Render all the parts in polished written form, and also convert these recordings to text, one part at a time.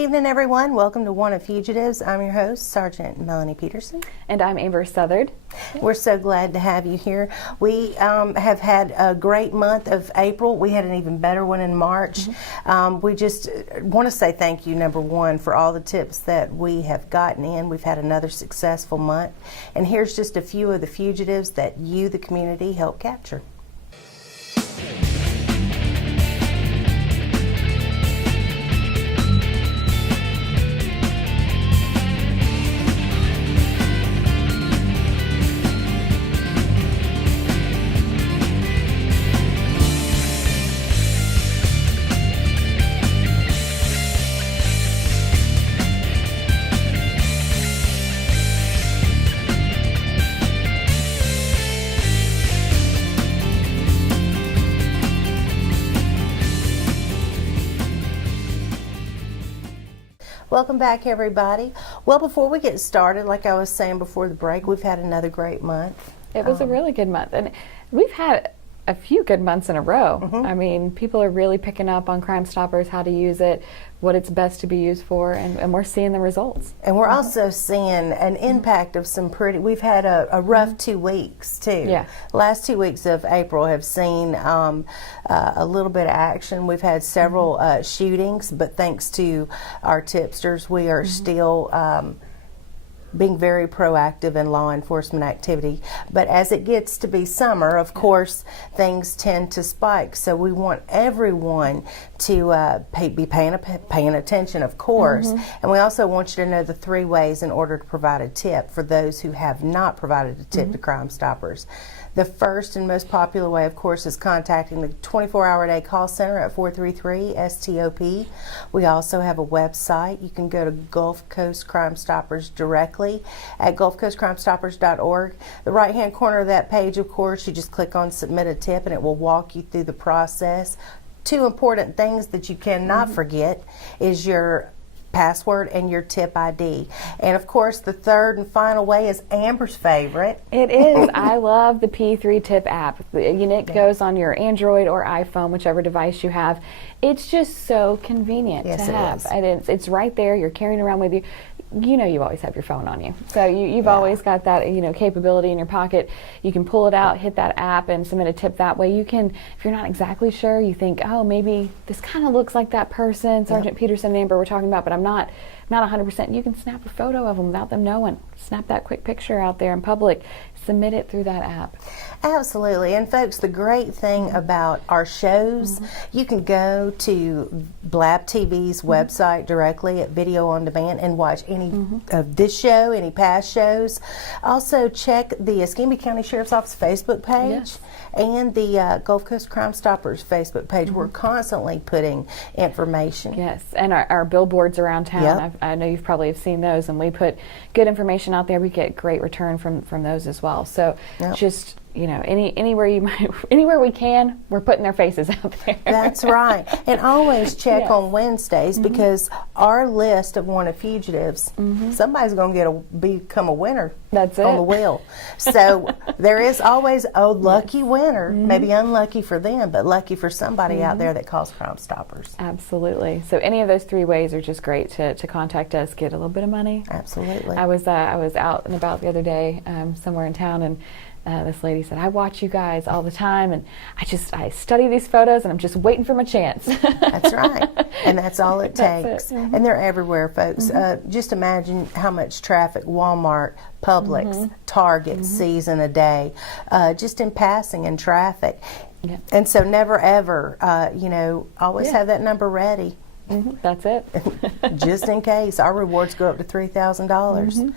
evening, everyone. Welcome to Wanted Fugitives. I'm your host, Sergeant Melony Peterson. And I'm Amber Southard. We're so glad to have you here. We have had a great month of April. We had an even better one in March. We just want to say thank you, number one, for all the tips that we have gotten in. We've had another successful month. And here's just a few of the fugitives that you, the community, helped capture. Welcome back, everybody. Well, before we get started, like I was saying before the break, we've had another great month. It was a really good month, and we've had a few good months in a row. I mean, people are really picking up on Crime Stoppers, how to use it, what it's best to be used for, and we're seeing the results. And we're also seeing an impact of some we've had a rough 2 weeks, too. Yeah. Last 2 weeks of April have seen a little bit of action. We've had several shootings, but thanks to our tipsters, we are still being very proactive in law enforcement activity. But as it gets to be summer, of course, things tend to spike. So we want everyone to be paying attention, of course. And we also want you to know the 3 ways in order to provide a tip for those who have not provided a tip to Crime Stoppers. The first and most popular way, of course, is contacting the 24-hour-a-day call center at 433-STOP. We also have a website. You can go to Gulf Coast Crime Stoppers directly at gulfcoastcrimestoppers.org. The right-hand corner of that page, of course, you just click on Submit a Tip, and it will walk you through the process. 2 important things that you cannot forget is your password and your tip ID. And of course, the third and final way is Amber's favorite. It is. I love the P3 tip app. It goes on your Android or iPhone, whichever device you have. It's just so convenient to have. And it's right there. You're carrying around with you. You know you always have your phone on you. So you've always got that capability in your pocket. You can pull it out, hit that app, and submit a tip that way. You can, if you're not exactly sure, you think, oh, maybe this kind of looks like that person, Sergeant Peterson and Amber we're talking about, but I'm not 100%. You can snap a photo of them without them knowing. Snap that quick picture out there in public. Submit it through that app. Absolutely. And folks, the great thing about our shows, you can go to BlabTV's website directly at Video on Demand and watch any of this show, any past shows. Also check the Escambia County Sheriff's Office Facebook page and the Gulf Coast Crime Stoppers Facebook page. We're constantly putting information. Yes, and our billboards around town. I know you've probably seen those, and we put good information out there. We get great return from those as well. So just anywhere we can, we're putting their faces out there. That's right. And always check on Wednesdays because our list of Wanted Fugitives, somebody's going to become a winner. That's it. On the wheel. So there is always a lucky winner, maybe unlucky for them, but lucky for somebody out there that calls Crime Stoppers. Absolutely. So any of those 3 ways are just great to contact us, get a little bit of money. Absolutely. I was out and about the other day somewhere in town, and this lady said, I watch you guys all the time, and I study these photos, and I'm just waiting for my chance. That's right. And that's all it takes. That's it. And they're everywhere, folks. Just imagine how much traffic Walmart, Publix, Target sees in a day, just in passing in traffic. And so never ever, always have that number ready. That's it. Just in case. Our rewards go up to $3,000.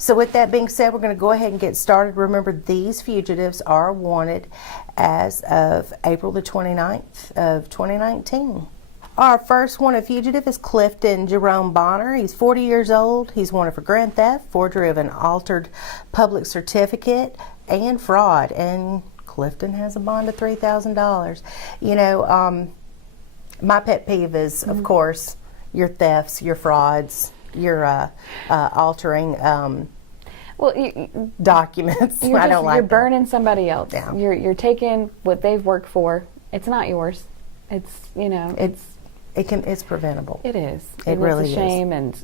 So with that being said, we're going to go ahead and get started. Remember, these fugitives are wanted as of April the 29th of 2019. Our first wanted fugitive is Clifton Jerome Bonner. He's 40 years old. He's wanted for grand theft, forgery of an altered public certificate, and fraud. And Clifton has a bond of $3,000. My pet peeve is, of course, your thefts, your frauds, your altering documents. I don't like You're that. burning somebody else. Yeah. You're taking what they've worked for. It's not yours. It's It's preventable. It is. It really is. It's a shame, and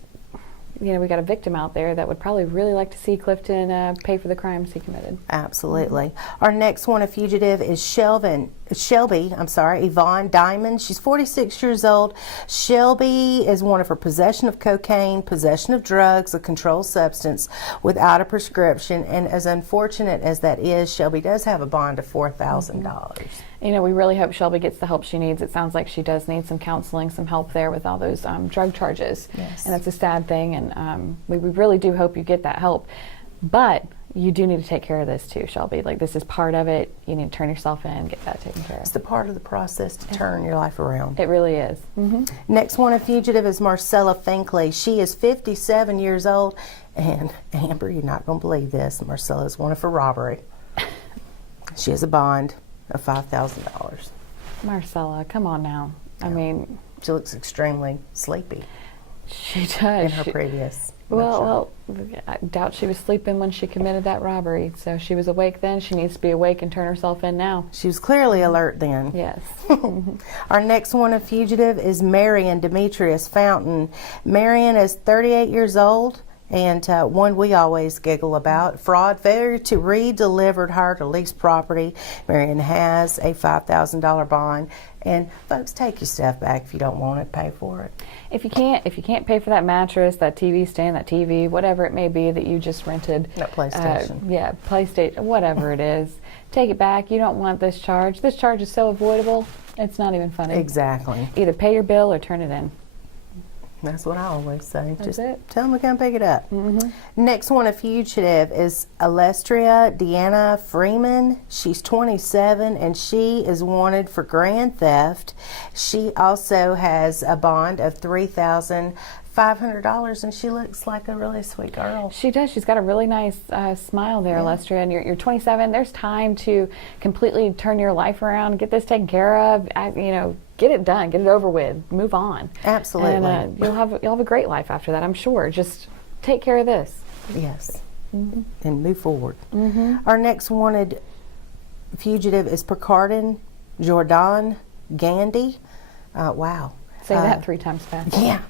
we got a victim out there that would probably really like to see Clifton pay for the crimes he committed. Absolutely. Our next wanted fugitive is Shelby, Yvonne Diamond. She's 46 years old. Shelby is wanted for possession of cocaine, possession of drugs, a controlled substance without a prescription, and as unfortunate as that is, Shelby does have a bond of $4,000. We really hope Shelby gets the help she needs. It sounds like she does need some counseling, some help there with all those drug charges. Yes. And that's a sad thing, and we really do hope you get that help. But you do need to take care of this too, Shelby. Like, this is part of it. You need to turn yourself in, get that taken care of. It's the part of the process to turn your life around. It really is. Next wanted fugitive is Marcella Finkley. She is 57 years old, and Amber, you're not going to believe this, Marcella is wanted for robbery. She has a bond of $5,000. Marcella, come on now. Yeah. I mean, she looks extremely sleepy. She does. In her previous. Well, I doubt she was sleeping when she committed that robbery. So she was awake then. She needs to be awake and turn herself in now. She was clearly alert then. Yes. Our next wanted fugitive is Marion Demetrius Fountain. Marion is 38 years old. And one we always giggle about, fraud, failure to re-delivered her to leased property. Marion has a $5,000 bond. And folks, take your stuff back if you don't want it, pay for it. If you can't pay for that mattress, that TV stand, that TV, whatever it may be that you just rented. That PlayStation. PlayStation, whatever it is. Take it back. You don't want this charge. This charge is so avoidable, it's not even funny. Exactly. Either pay your bill or turn it in. That's what I always say. That's Just it. tell them to come pick it up. Next one, a fugitive, is Olestra Deanna Freeman. She's 27, and she is wanted for grand theft. She also has a bond of $3,500, and she looks like a really sweet girl. She does. She's got a really nice smile there, Olestra, and you're 27. There's time to completely turn your life around, get this taken care of, get it done, get it over with, move on. Absolutely. And you'll have a great life after that, I'm sure. Just take care of this. Yes. And move forward. Our next wanted fugitive is Picardin Jordan Gandy. Wow. Say that 3 times fast. Yeah.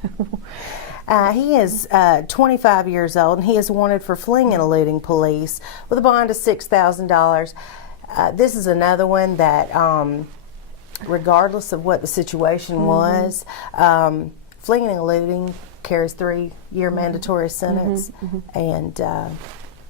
He is 25 years old, and he is wanted for fleeing and eluding police with a bond of $6,000. This is another one that, regardless of what the situation was, fleeing and eluding carries 3-year mandatory sentence, and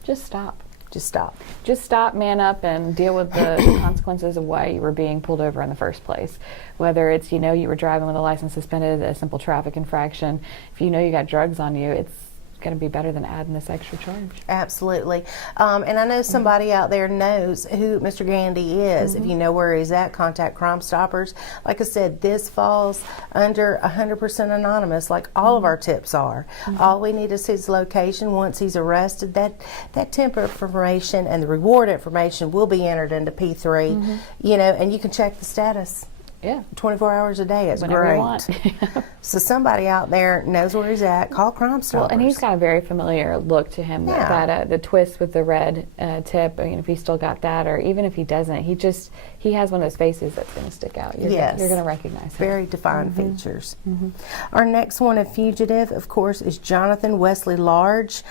just stop. Just stop. Just stop, man up, and deal with the consequences of why you were being pulled over in the first place. Whether it's, you were driving with a license suspended, a simple traffic infraction. If you know you got drugs on you, it's going to be better than adding this extra charge. Absolutely. And I know somebody out there knows who Mr. Grandey is. If you know where he's at, contact Crime Stoppers. Like I said, this falls under 100% anonymous, like all of our tips are. All we need is his location. Once he's arrested, that tip information and the reward information will be entered into P3, and you can check the status. Yeah. 24 hours a day. It's whenever great. You want. So somebody out there knows where he's at. Call Crime Stoppers. Well, and he's got a very familiar look to him. Yeah. That the twist with the red tip. I mean, if he's still got that, or even if he doesn't, he has one of those faces that's going to stick out. You're going to recognize him. Very defined features. Our next one, a fugitive, of course, is Jonathan Wesley Large,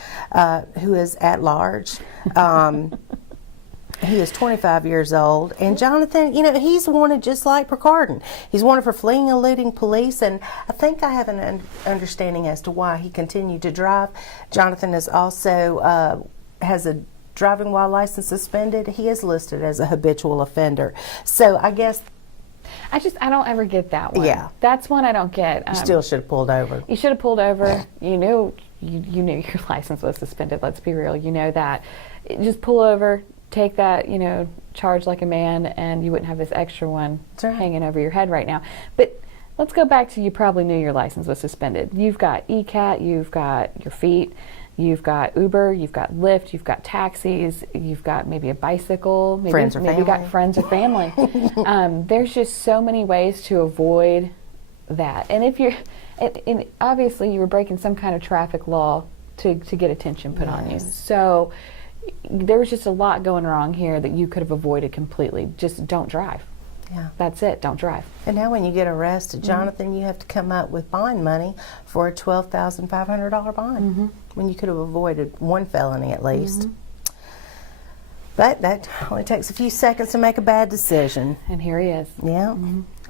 who is at large. He is 25 years old, and Jonathan, he's wanted just like Picardin. He's wanted for fleeing and eluding police, and I think I have an understanding as to why he continued to drive. Jonathan is also has a driving while license suspended. He is listed as a habitual offender. So I guess I don't ever get that one. Yeah, that's one I don't get. You still should have pulled over. You should have pulled over. You knew your license was suspended. Let's be real. You know that. Just pull over. Take that, charge like a man, and you wouldn't have this extra one hanging over your head right now. But let's go back to, you probably knew your license was suspended. You've got ECAT, you've got your feet, you've got Uber, you've got Lyft, you've got taxis, you've got maybe a bicycle, maybe you got friends or family. There's just so many ways to avoid that. And if and obviously you were breaking some kind of traffic law to get attention put on you. So there was just a lot going wrong here that you could have avoided completely. Just don't drive. Yeah. That's it. Don't drive. And now when you get arrested, Jonathan, you have to come up with bond money for a $12,500 bond when you could have avoided one felony at least. But that only takes a few seconds to make a bad decision. And here he is. Yeah.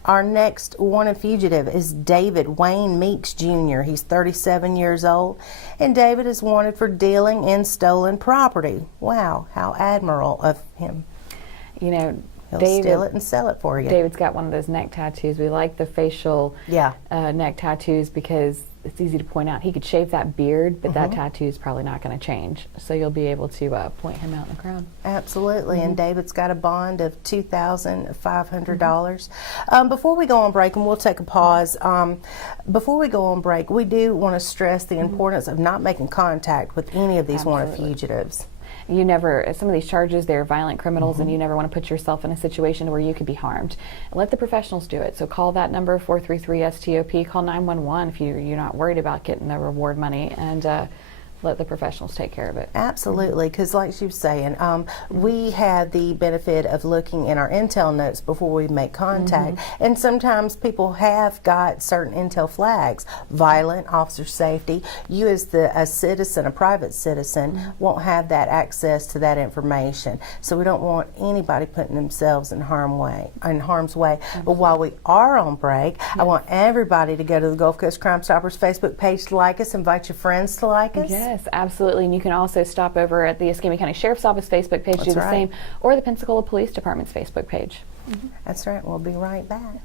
Our next wanted fugitive is David Wayne Meeks Jr. He's 37 years old, and David is wanted for dealing in stolen property. Wow, how admirable of him. You know, He'll steal it and sell it for you. David's got one of those neck tattoos. We like the facial neck tattoos because it's easy to point out. He could shave that beard, but that tattoo is probably not going to change. So you'll be able to point him out in the crowd. Absolutely. And David's got a bond of $2,500. Before we go on break, and we'll take a pause, before we go on break, we do want to stress the importance of not making contact with any of these wanted fugitives. You never, some of these charges, they're violent criminals, and you never want to put yourself in a situation where you could be harmed. Let the professionals do it. So call that number, 433-STOP, call 911 if you're not worried about getting the reward money, and let the professionals take care of it. Absolutely, because like she was saying, we have the benefit of looking in our intel notes before we make contact, and sometimes people have got certain intel flags, violent, officer safety. You as a citizen, a private citizen, won't have that access to that information, so we don't want anybody putting themselves in harm's way. But while we are on break, I want everybody to go to the Gulf Coast Crime Stoppers Facebook page to like us, invite your friends to like us. Yes, absolutely. And you can also stop over at the Escambia County Sheriff's Office Facebook page, do the same, or the Pensacola Police Department's Facebook page. That's right. We'll be right back.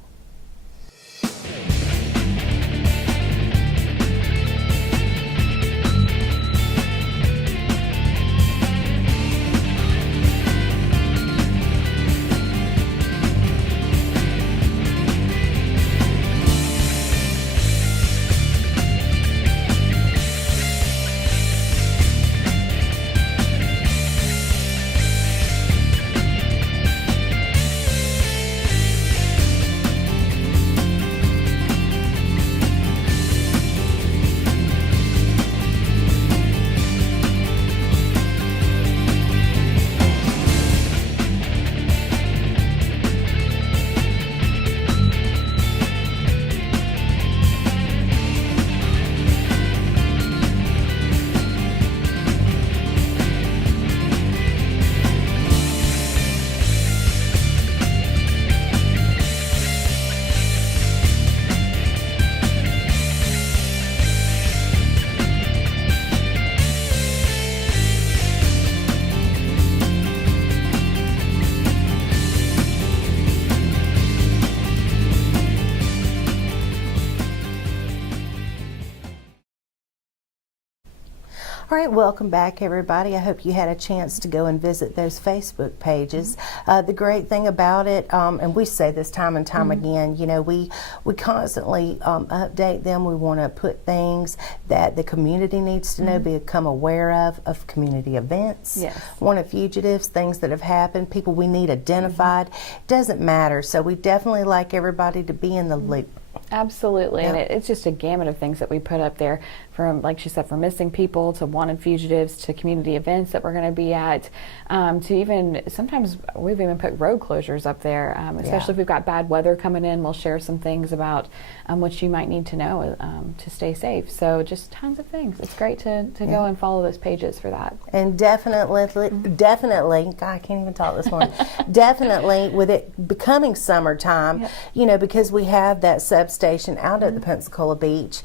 All right, welcome back, everybody. I hope you had a chance to go and visit those Facebook pages. The great thing about it, and we say this time and time again, you know, we constantly update them. We want to put things that the community needs to know, become aware of community events, wanted fugitives, things that have happened, people we need identified. Doesn't matter. So we definitely like everybody to be in the loop. Absolutely, and it's just a gamut of things that we put up there, from, like she said, from missing people to wanted fugitives to community events that we're going to be at, to even sometimes we've even put road closures up there, especially if we've got bad weather coming in. We'll share some things about what you might need to know to stay safe. So just tons of things. It's great to go and follow those pages for that. And definitely, God, I can't even talk this morning. Definitely, with it becoming summertime, you know, because we have that substation out at the Pensacola Beach,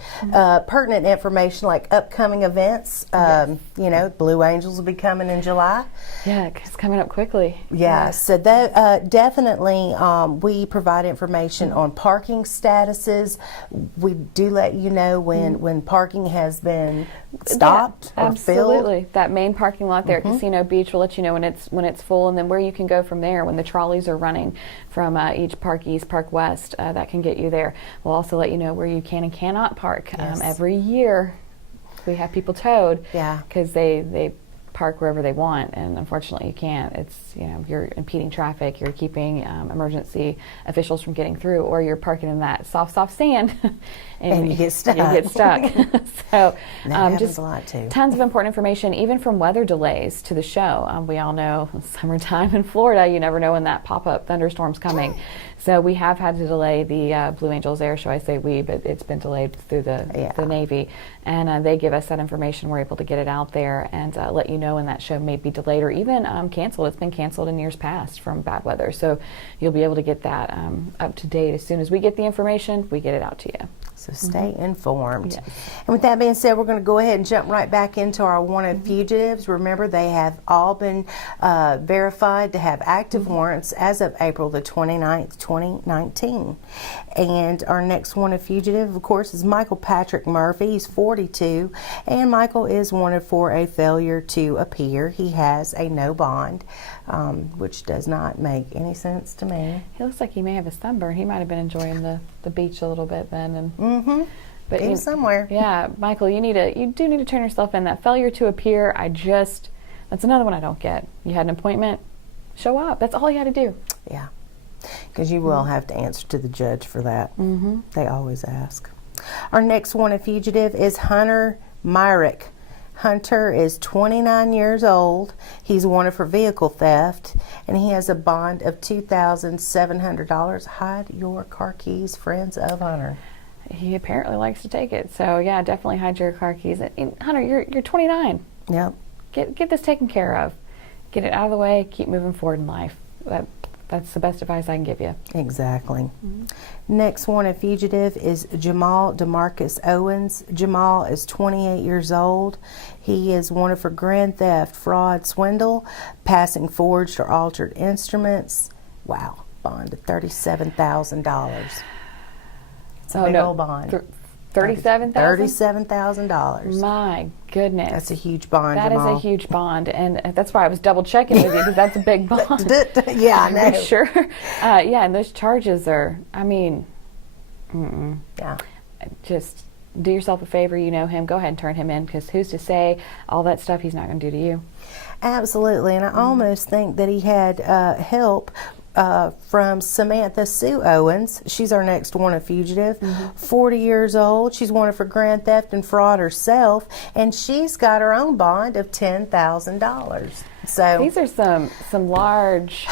pertinent information like upcoming events. You know, Blue Angels will be coming in July. Yeah, it's coming up quickly. So that definitely we provide information on parking statuses. We do let you know when parking has been stopped or filled. That main parking lot there at Casino Beach will let you know when it's full, and then where you can go from there when the trolleys are running from each Park East, Park West. That can get you there. We'll also let you know where you can and cannot park. Every year we have people towed because they park wherever they want, and unfortunately you can't. It's, you know, you're impeding traffic, you're keeping emergency officials from getting through, or you're parking in that soft sand and you get stuck. So just a lot too. Tons of important information, even from weather delays to the show. We all know summertime in Florida, you never know when that pop-up thunderstorm's coming. So we have had to delay the Blue Angels air show. I say we, but it's been delayed through the Navy. And they give us that information. We're able to get it out there and let you know when that show may be delayed or even canceled. It's been canceled in years past from bad weather. So you'll be able to get that up to date. As soon as we get the information, we get it out to you. So stay informed. Yes. And with that being said, we're going to go ahead and jump right back into our wanted fugitives. Remember, they have all been verified to have active warrants as of April the 29th, 2019. And our next wanted fugitive, of course, is Michael Patrick Murphy. He's 42, and Michael is wanted for a failure to appear. He has a no bond, which does not make any sense to me. He looks like he may have a sunburn. He might have been enjoying the beach a little bit then. And But he's somewhere. Yeah, Michael, you do need to turn yourself in. That failure to appear, that's another one I don't get. You had an appointment, show up. That's all you had to do. Yeah, because you will have to answer to the judge for that. They always ask. Our next wanted fugitive is Hunter Myrick. Hunter is 29 years old. He's wanted for vehicle theft, and he has a bond of $2,700. Hide your car keys, friends of Hunter. He apparently likes to take it. So yeah, definitely hide your car keys. And Hunter, you're 29. Yep. Get this taken care of. Get it out of the way. Keep moving forward in life. That's the best advice I can give you. Exactly. Next wanted fugitive is Jamal DeMarcus Owens. Jamal is 28 years old. He is wanted for grand theft, fraud, swindle, passing forged or altered instruments. Wow, bond of $37,000. It's a big old bond. $37,000? $37,000. My goodness. That's a huge bond, That Jamal. is a huge bond, and that's why I was double checking with you, because that's a big bond. Yeah, I know. For sure. Yeah, and those charges are, Yeah. just do yourself a favor. You know him. Go ahead and turn him in, because who's to say all that stuff he's not going to do to you? Absolutely, and I almost think that he had help from Samantha Sue Owens. She's our next wanted fugitive. 40 years old. She's wanted for grand theft and fraud herself, and she's got her own bond of $10,000. So These are some large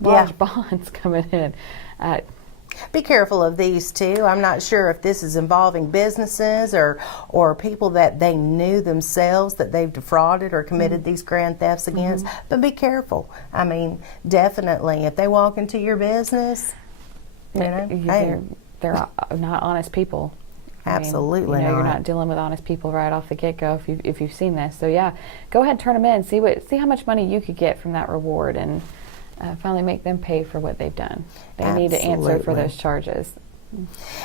bonds coming in. Be careful of these too. I'm not sure if this is involving businesses or people that they knew themselves that they've defrauded or committed these grand thefts against. But be careful. I mean, definitely, if they walk into your business, They're not honest people. Absolutely You're not. not dealing with honest people right off the get-go if you've seen this. So yeah, go ahead and turn them in. See how much money you could get from that reward, and finally make them pay for what they've done. They need to answer for those charges.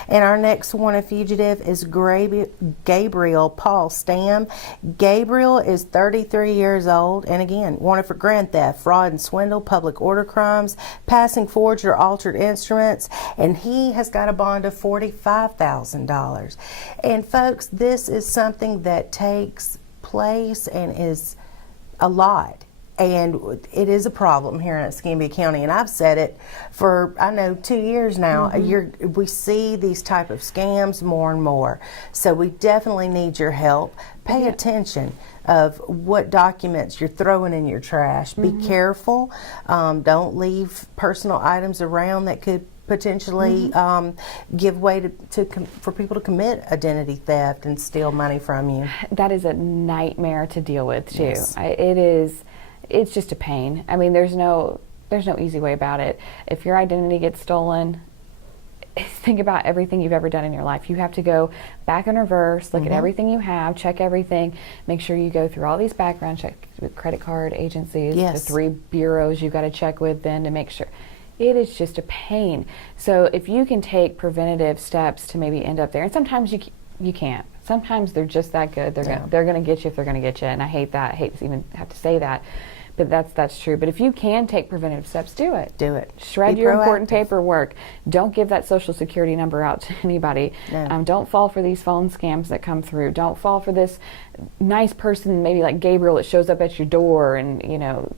And our next wanted fugitive is Gabriel Paul Stam. Gabriel is 33 years old, and again, wanted for grand theft, fraud and swindle, public order crimes, passing forged or altered instruments, and he has got a bond of $45,000. And folks, this is something that takes place and is a lot. And it is a problem here in Escambia County, and I've said it for, 2 years now. We see these type of scams more and more. So we definitely need your help. Pay attention of what documents you're throwing in your trash. Be careful. Don't leave personal items around that could potentially give way for people to commit identity theft and steal money from you. That is a nightmare to deal with too. Yes. It's just a pain. I mean, there's no easy way about it. If your identity gets stolen, think about everything you've ever done in your life. You have to go back in reverse, look at everything you have, check everything, make sure you go through all these background checks with credit card agencies, the 3 bureaus you've got to check with then to make sure. It is just a pain. So if you can take preventative steps to maybe end up there, and sometimes you can't. Sometimes they're just that good. They're going to get you if they're going to get you, and I hate that. I hate to even have to say that. But that's true. But if you can take preventative steps, do it. Do it. Shred your important paperwork. Don't give that Social Security number out to anybody. No. Don't fall for these phone scams that come through. Don't fall for this nice person, maybe like Gabriel, that shows up at your door and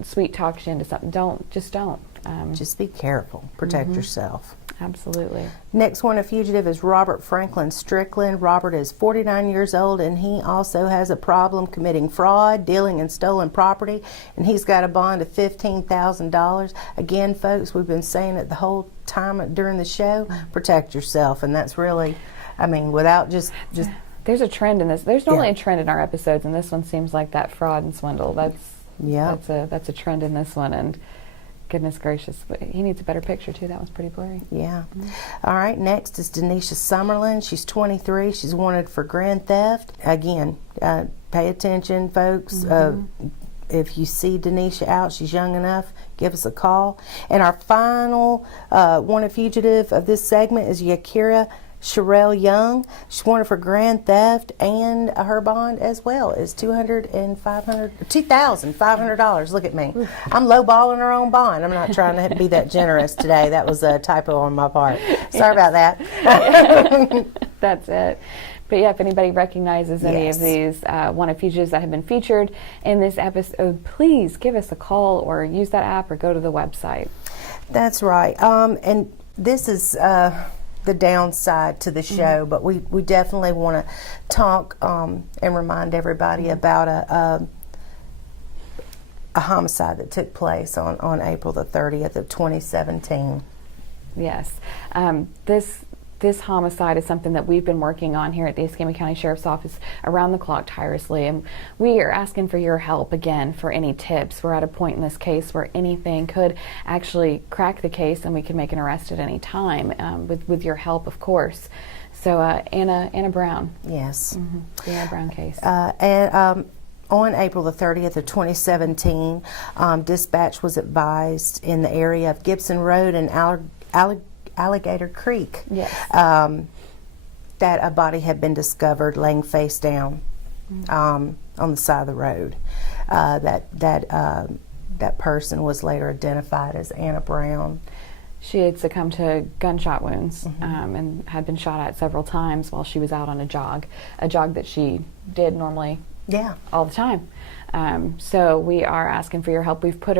sweet talks you into something. Just don't. Just be careful. Protect yourself. Absolutely. Next one, a fugitive, is Robert Franklin Strickland. Robert is 49 years old, and he also has a problem committing fraud, dealing in stolen property, and he's got a bond of $15,000. Again, folks, we've been saying it the whole time during the show, protect yourself, and that's really, I mean, without just There's a trend in this. There's normally a trend in our episodes, and this one seems like that fraud and swindle. That's a trend in this one, and goodness gracious, but he needs a better picture too. That one's pretty blurry. Yeah. All right, next is Tanisha Summerlin. She's 23. She's wanted for grand theft. Again, pay attention, folks. If you see Tanisha out, she's young enough, give us a call. And our final wanted fugitive of this segment is Yakira Sherelle Young. She's wanted for grand theft, and her bond as well is $2,500. Look at me. I'm lowballing her own bond. I'm not trying to be that generous today. That was a typo on my part. Sorry about that. That's it. But yeah, if anybody recognizes any of these wanted fugitives that have been featured in this episode, please give us a call or use that app or go to the website. That's right. And this is the downside to the show, but we definitely want to talk and remind everybody about a homicide that took place on April the 30th of 2017. Yes. This homicide is something that we've been working on here at the Escambia County Sheriff's Office around the clock tirelessly, and we are asking for your help again for any tips. We're at a point in this case where anything could actually crack the case and we can make an arrest at any time, with your help, of course. So Anna Brown. Yes. The Anna Brown case. On April the 30th of 2017, dispatch was advised in the area of Gibson Road and Alligator Creek, that a body had been discovered laying face down on the side of the road. That person was later identified as Anna Brown. She had succumbed to gunshot wounds and had been shot at several times while she was out on a jog that she did normally all the time. So we are asking for your help. We've put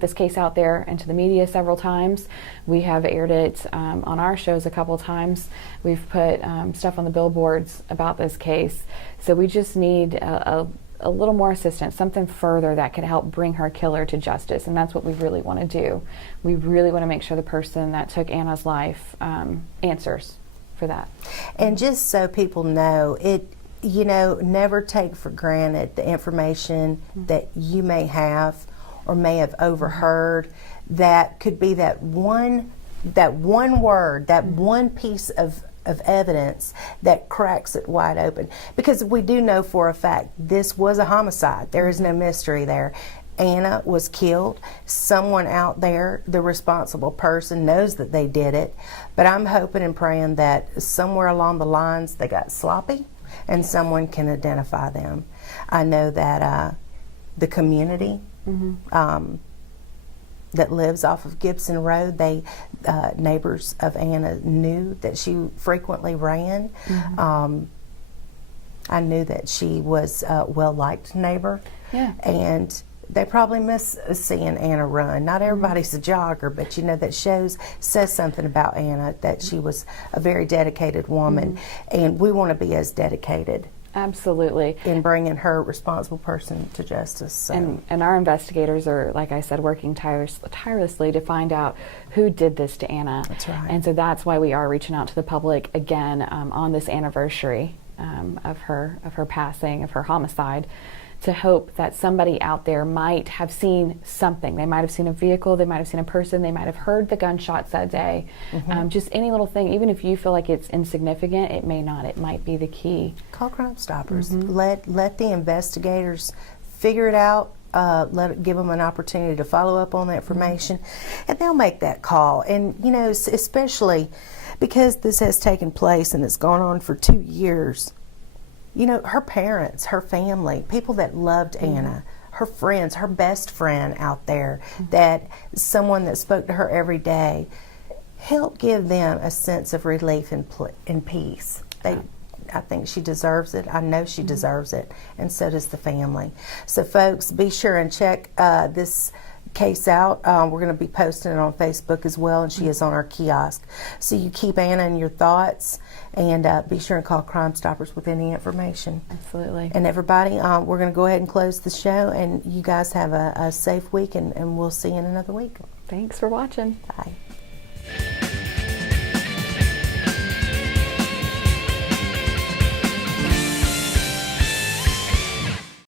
this case out there into the media several times. We have aired it on our shows a couple of times. We've put stuff on the billboards about this case. So we just need a little more assistance, something further that could help bring her killer to justice, and that's what we really want to do. We really want to make sure the person that took Anna's life answers for that. And just so people know, never take for granted the information that you may have or may have overheard. That could be that one word, that one piece of evidence that cracks it wide open. Because we do know for a fact this was a homicide. There is no mystery there. Anna was killed. Someone out there, the responsible person, knows that they did it. But I'm hoping and praying that somewhere along the lines they got sloppy and someone can identify them. I know that the community that lives off of Gibson Road, neighbors of Anna knew that she frequently ran. I knew that she was a well-liked neighbor, and they probably miss seeing Anna run. Not everybody's a jogger, but that says something about Anna, that she was a very dedicated woman, and we want to be as dedicated. Absolutely. In bringing her responsible person to justice. So. And our investigators are, like I said, working tirelessly to find out who did this to Anna. That's right. And so that's why we are reaching out to the public again on this anniversary of her passing, of her homicide, to hope that somebody out there might have seen something. They might have seen a vehicle, they might have seen a person, they might have heard the gunshots that day. Just any little thing, even if you feel like it's insignificant, it may not. It might be the key. Call Crime Stoppers. Let the investigators figure it out. Give them an opportunity to follow up on the information, and they'll make that call. And especially because this has taken place and it's gone on for 2 years. Her parents, her family, people that loved Anna, her friends, her best friend out there, that someone that spoke to her every day, help give them a sense of relief and peace. I think she deserves it. I know she deserves it, and so does the family. So, folks, be sure and check this case out. We're going to be posting it on Facebook as well, and she is on our kiosk. So you keep Anna in your thoughts, and be sure and call Crime Stoppers with any information. Absolutely. And everybody, we're going to go ahead and close the show, and you guys have a safe week, and we'll see you in another week. Thanks for watching. Bye.